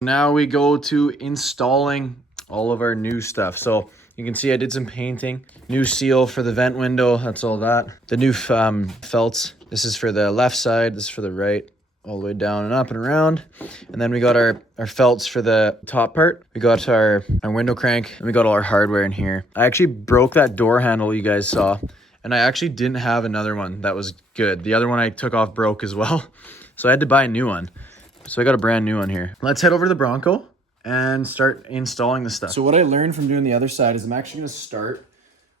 Now we go to installing all of our new stuff. So you can see I did some painting, new seal for the vent window. That's all that. The new felts. This is for the left side. This is for the right, all the way down and up and around. And then we got our felts for the top part. We got our window crank, and we got all our hardware in here. I actually broke that door handle you guys saw, and I actually didn't have another one that was good. The other one I took off broke as well. So I had to buy a new one. So I got a brand new one here. Let's head over to the Bronco and start installing the stuff. So what I learned from doing the other side is I'm actually gonna start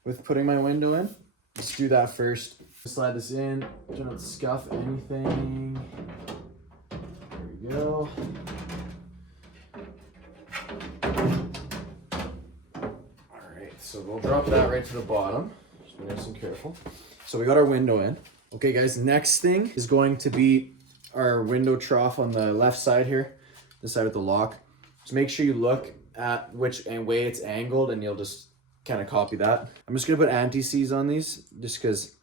with putting my window in. Let's do that first. Slide this in, try not to scuff anything. There we go. All right, so we'll drop that right to the bottom. Just be nice and careful. So we got our window in. Okay guys, next thing is going to be our window trough on the left side here, this side with the lock. Just make sure you look at which way it's angled and you'll just kind of copy that. I'm just gonna put anti-seize on these just because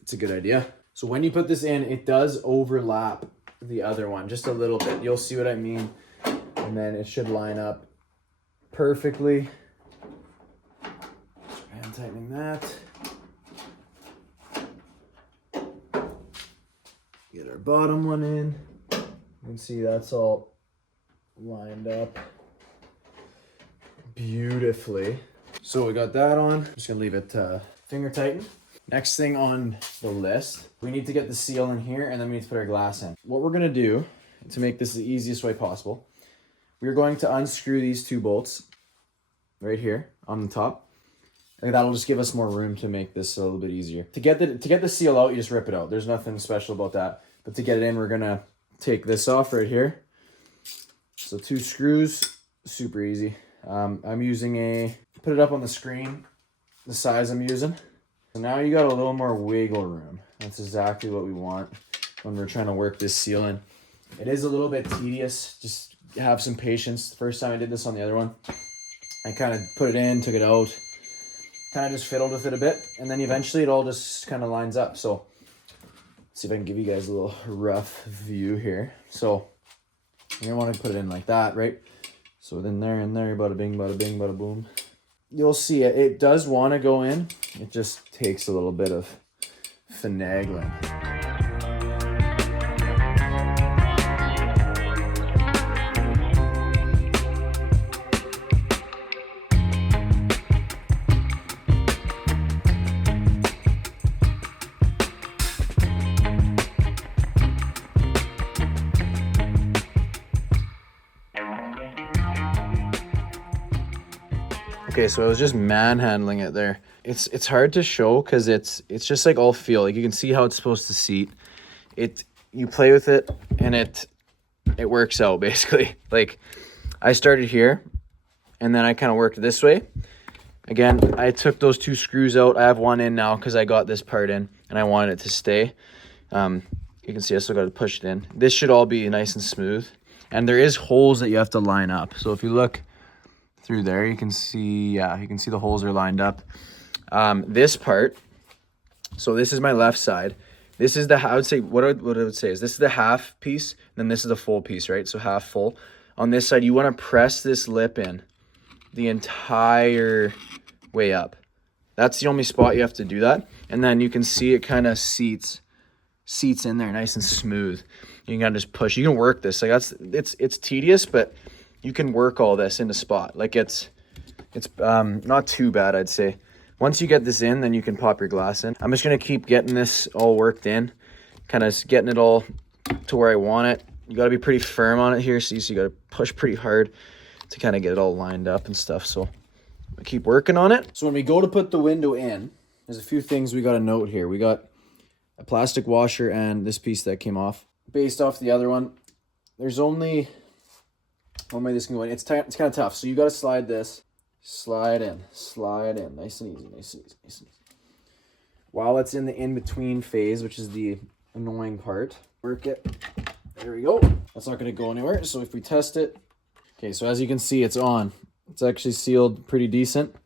it's a good idea. So when you put this in, it does overlap the other one just a little bit. You'll see what I mean. And then it should line up perfectly. Hand tightening that. Get our bottom one in. You can see that's all lined up beautifully. So we got that on. Just gonna leave it finger tightened. Next thing on the list, we need to get the seal in here, and then we need to put our glass in. What we're gonna do to make this the easiest way possible, we're going to unscrew these two bolts right here on the top. And that'll just give us more room to make this a little bit easier. To get the seal out, you just rip it out. There's nothing special about that. But to get it in, we're gonna take this off right here. So 2 screws, super easy. I'm using put it up on the screen, the size I'm using. So now you got a little more wiggle room. That's exactly what we want when we're trying to work this seal in. It is a little bit tedious. Just have some patience. The first time I did this on the other one, I kind of put it in, took it out, kind of just fiddled with it a bit, and then eventually it all just kind of lines up. So let's see if I can give you guys a little rough view here. So you're gonna want to put it in like that, right? So then there and there, bada bing, bada boom. You'll see it does want to go in. It just takes a little bit of finagling. Okay, so I was just manhandling it there. It's hard to show because it's just like all feel. Like you can see how it's supposed to seat. You play with it and it works out basically. Like I started here and then I kind of worked this way. Again, I took those 2 screws out. I have one in now because I got this part in and I wanted it to stay. You can see I still got to push it in. This should all be nice and smooth. And there is holes that you have to line up. So if you look through there, you can see, yeah, you can see the holes are lined up. This part, so this is my left side. This is I would say, what I would say is this is the half piece, and then this is the full piece, right? So half full. On this side, you want to press this lip in the entire way up. That's the only spot you have to do that. And then you can see it kind of seats in there nice and smooth. You can kind of just push. You can work this. Like it's tedious, but you can work all this into spot. Like it's not too bad, I'd say. Once you get this in, then you can pop your glass in. I'm just gonna keep getting this all worked in, kind of getting it all to where I want it. You gotta be pretty firm on it here, so you gotta push pretty hard to kind of get it all lined up and stuff. So I keep working on it. So when we go to put the window in, there's a few things we gotta note here. We got a plastic washer and this piece that came off. Based off the other one, there's only one way this can go in. It's kind of tough. So you got to slide this, slide in, nice and easy, nice and easy. While it's in the in-between phase, which is the annoying part, work it. There we go. That's not going to go anywhere. So if we test it, okay, so as you can see, it's on. It's actually sealed pretty decent.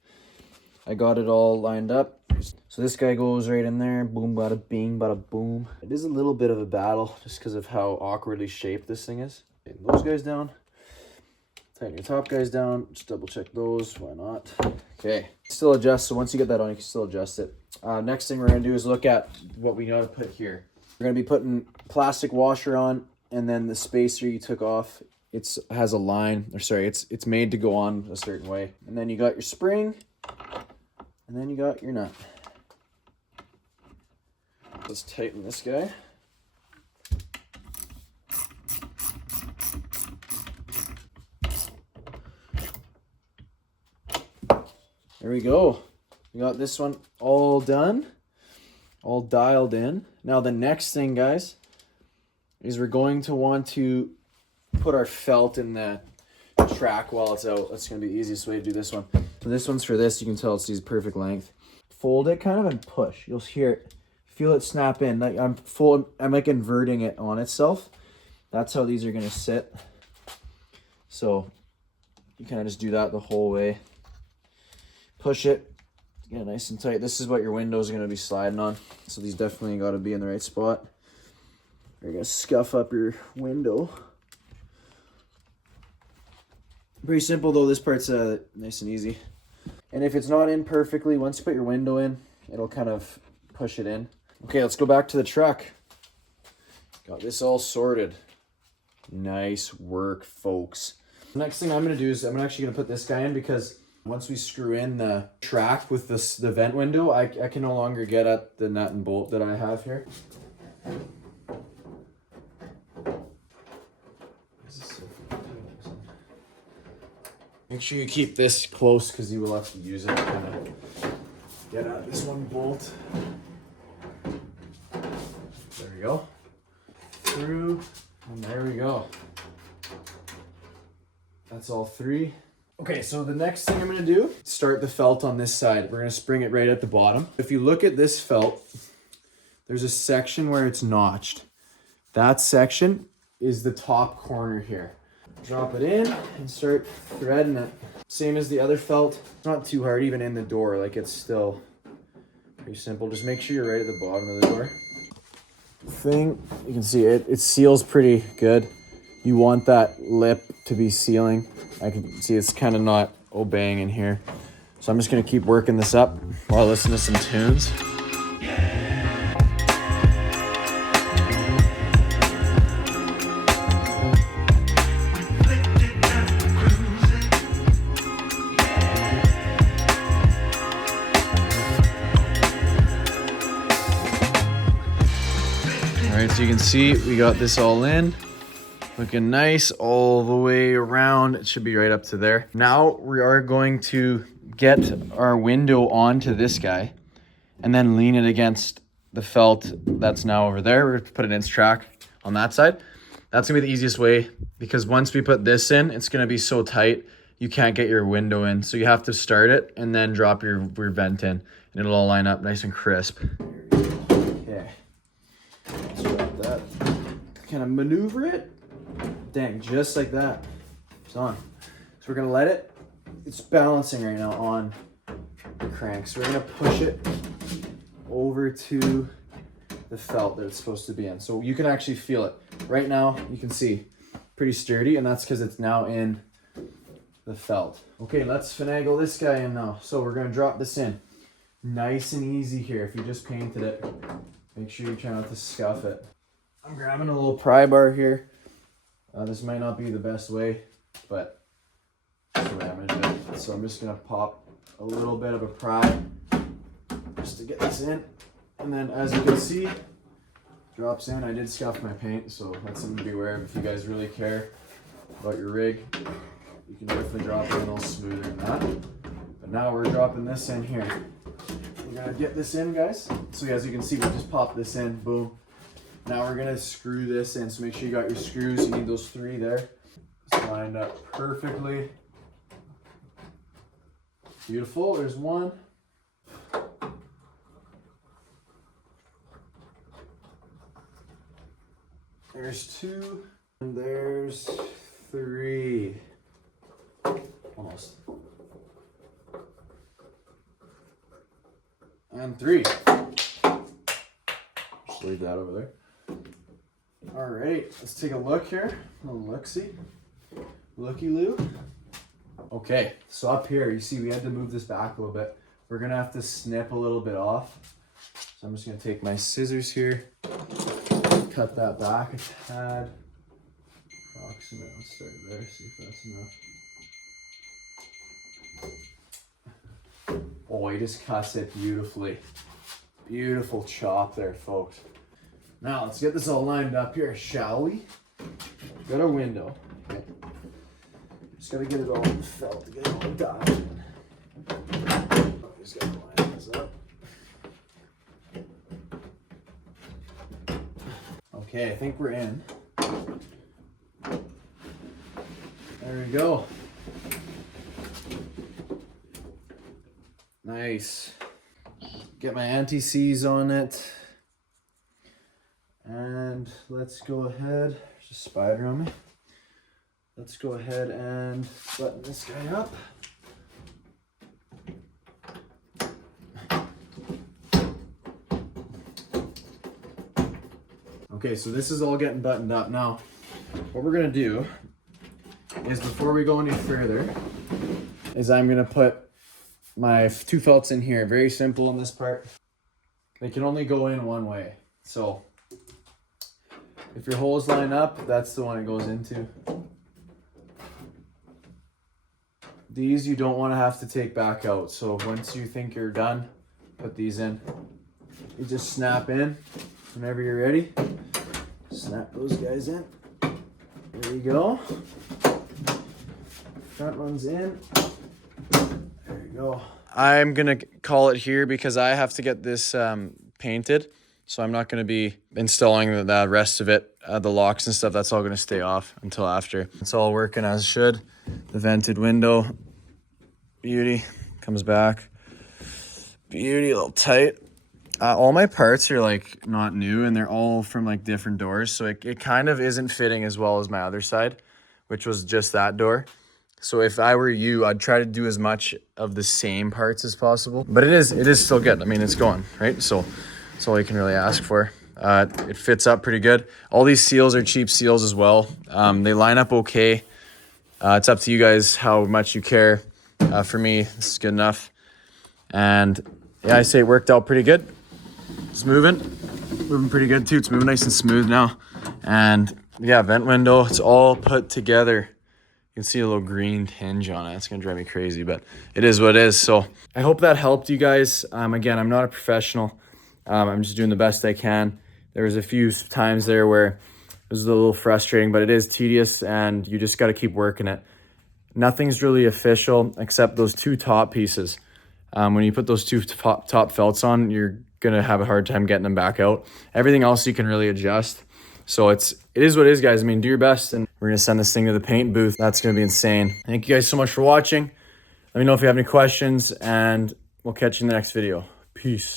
I got it all lined up. So this guy goes right in there. Boom, bada bing, bada boom. It is a little bit of a battle just because of how awkwardly shaped this thing is. Tighten those guys down. Tighten your top guys down. Just double check those. Why not? Okay. Still adjust. So once you get that on, you can still adjust it. Next thing we're going to do is look at what we know to put here. We're going to be putting plastic washer on, and then the spacer you took off, it has a line, or sorry, it's made to go on a certain way. And then you got your spring, and then you got your nut. Let's tighten this guy. There we go. We got this one all done, all dialed in. Now the next thing, guys, is we're going to want to put our felt in the track while it's out. That's going to be the easiest way to do this one. So this one's for this. You can tell it's the perfect length. Fold it kind of and push. You'll hear it. Feel it snap in. Like I'm like inverting it on itself. That's how these are going to sit. So you kind of just do that the whole way. Push it. Get it nice and tight. This is what your windows are going to be sliding on. So these definitely got to be in the right spot. You're going to scuff up your window. Pretty simple though. This part's nice and easy. And if it's not in perfectly, once you put your window in, it'll kind of push it in. Okay, let's go back to the truck. Got this all sorted. Nice work, folks. The next thing I'm going to do is I'm actually going to put this guy in, because once we screw in the track with the vent window, I can no longer get at the nut and bolt that I have here. Make sure you keep this close, because you will have to use it to kind of get at this one bolt. There we go. Through, and there we go. That's all three. Okay, so the next thing I'm going to do, start the felt on this side. We're going to spring it right at the bottom. If you look at this felt, there's a section where it's notched. That section is the top corner here. Drop it in and start threading it. Same as the other felt. It's not too hard, even in the door. Like, it's still pretty simple. Just make sure you're right at the bottom of the door. Thing, you can see it seals pretty good. You want that lip to be sealing. I can see it's kind of not obeying in here. So I'm just going to keep working this up while I listen to some tunes. All right, so you can see we got this all in. Looking nice all the way around. It should be right up to there. Now we are going to get our window onto this guy and then lean it against the felt that's now over there. We're going to put it in its track on that side. That's going to be the easiest way, because once we put this in, it's going to be so tight you can't get your window in. So you have to start it and then drop your vent in, and it'll all line up nice and crisp. Okay. Let's drop that. Kind of maneuver it. Dang, just like that. It's on. So we're gonna let it, it's balancing right now on the crank. So we're gonna push it over to the felt that it's supposed to be in. So you can actually feel it. Right now, you can see, pretty sturdy, and that's because it's now in the felt. Okay, let's finagle this guy in now. So we're gonna drop this in. Nice and easy here. If you just painted it, make sure you try not to scuff it. I'm grabbing a little pry bar here. This might not be the best way, but that's the way I'm going to do it. So I'm just going to pop a little bit of a pry just to get this in. And then, as you can see, drops in. I did scuff my paint, so that's something to be aware of. If you guys really care about your rig, you can definitely drop it in all smoother than that. But now we're dropping this in here. We're going to get this in, guys. So as you can see, we just popped this in. Boom. Now we're going to screw this in, so make sure you got your screws. You need those 3 there. It's lined up perfectly. Beautiful. There's 1. There's 2. And there's 3. Almost. And 3. Just leave that over there. All right, let's take a look here. A little look-see. Looky-loo. Okay, so up here, you see we had to move this back a little bit. We're gonna have to snip a little bit off. So I'm just gonna take my scissors here, cut that back a tad. Approximate, let's start there, see if that's enough. Oh, he just cuts it beautifully. Beautiful chop there, folks. Now let's get this all lined up here, shall we? Got our window. Okay. Just gotta get it all felt to get it all done. Just gotta line this up. Okay, I think we're in. There we go. Nice. Get my anti-seize on it. And let's go ahead. There's a spider on me. Let's go ahead and button this guy up. Okay, so this is all getting buttoned up. Now, what we're gonna do is, before we go any further, is I'm gonna put my 2 felts in here. Very simple on this part. They can only go in one way. So if your holes line up, that's the one it goes into. These you don't want to have to take back out. So once you think you're done, put these in. You just snap in whenever you're ready. Snap those guys in. There you go. Front one's in. There you go. I'm gonna call it here because I have to get this painted. So I'm not gonna be installing the rest of it. The locks and stuff, that's all gonna stay off until after. It's all working as it should. The vented window, beauty, comes back. Beauty, a little tight. All my parts are like not new and they're all from like different doors. So it kind of isn't fitting as well as my other side, which was just that door. So if I were you, I'd try to do as much of the same parts as possible. But it is still good. I mean, it's going, right? So that's all you can really ask for. It fits up pretty good. All these seals are cheap seals as well. They line up okay. It's up to you guys how much you care. For me, this is good enough. And yeah, I say it worked out pretty good. It's moving pretty good too. It's moving nice and smooth now. And yeah, vent window, it's all put together. You can see a little green tinge on it. It's gonna drive me crazy, but it is what it is. So I hope that helped you guys. Again, I'm not a professional. I'm just doing the best I can. There was a few times there where it was a little frustrating, but it is tedious and you just got to keep working it. Nothing's really official except those 2 top pieces. When you put those 2 top felts on, you're gonna have a hard time getting them back out. Everything else you can really adjust. So it is what it is, guys. I mean, do your best, and we're gonna send this thing to the paint booth. That's gonna be insane. Thank you guys so much for watching. Let me know if you have any questions, and we'll catch you in the next video. Peace.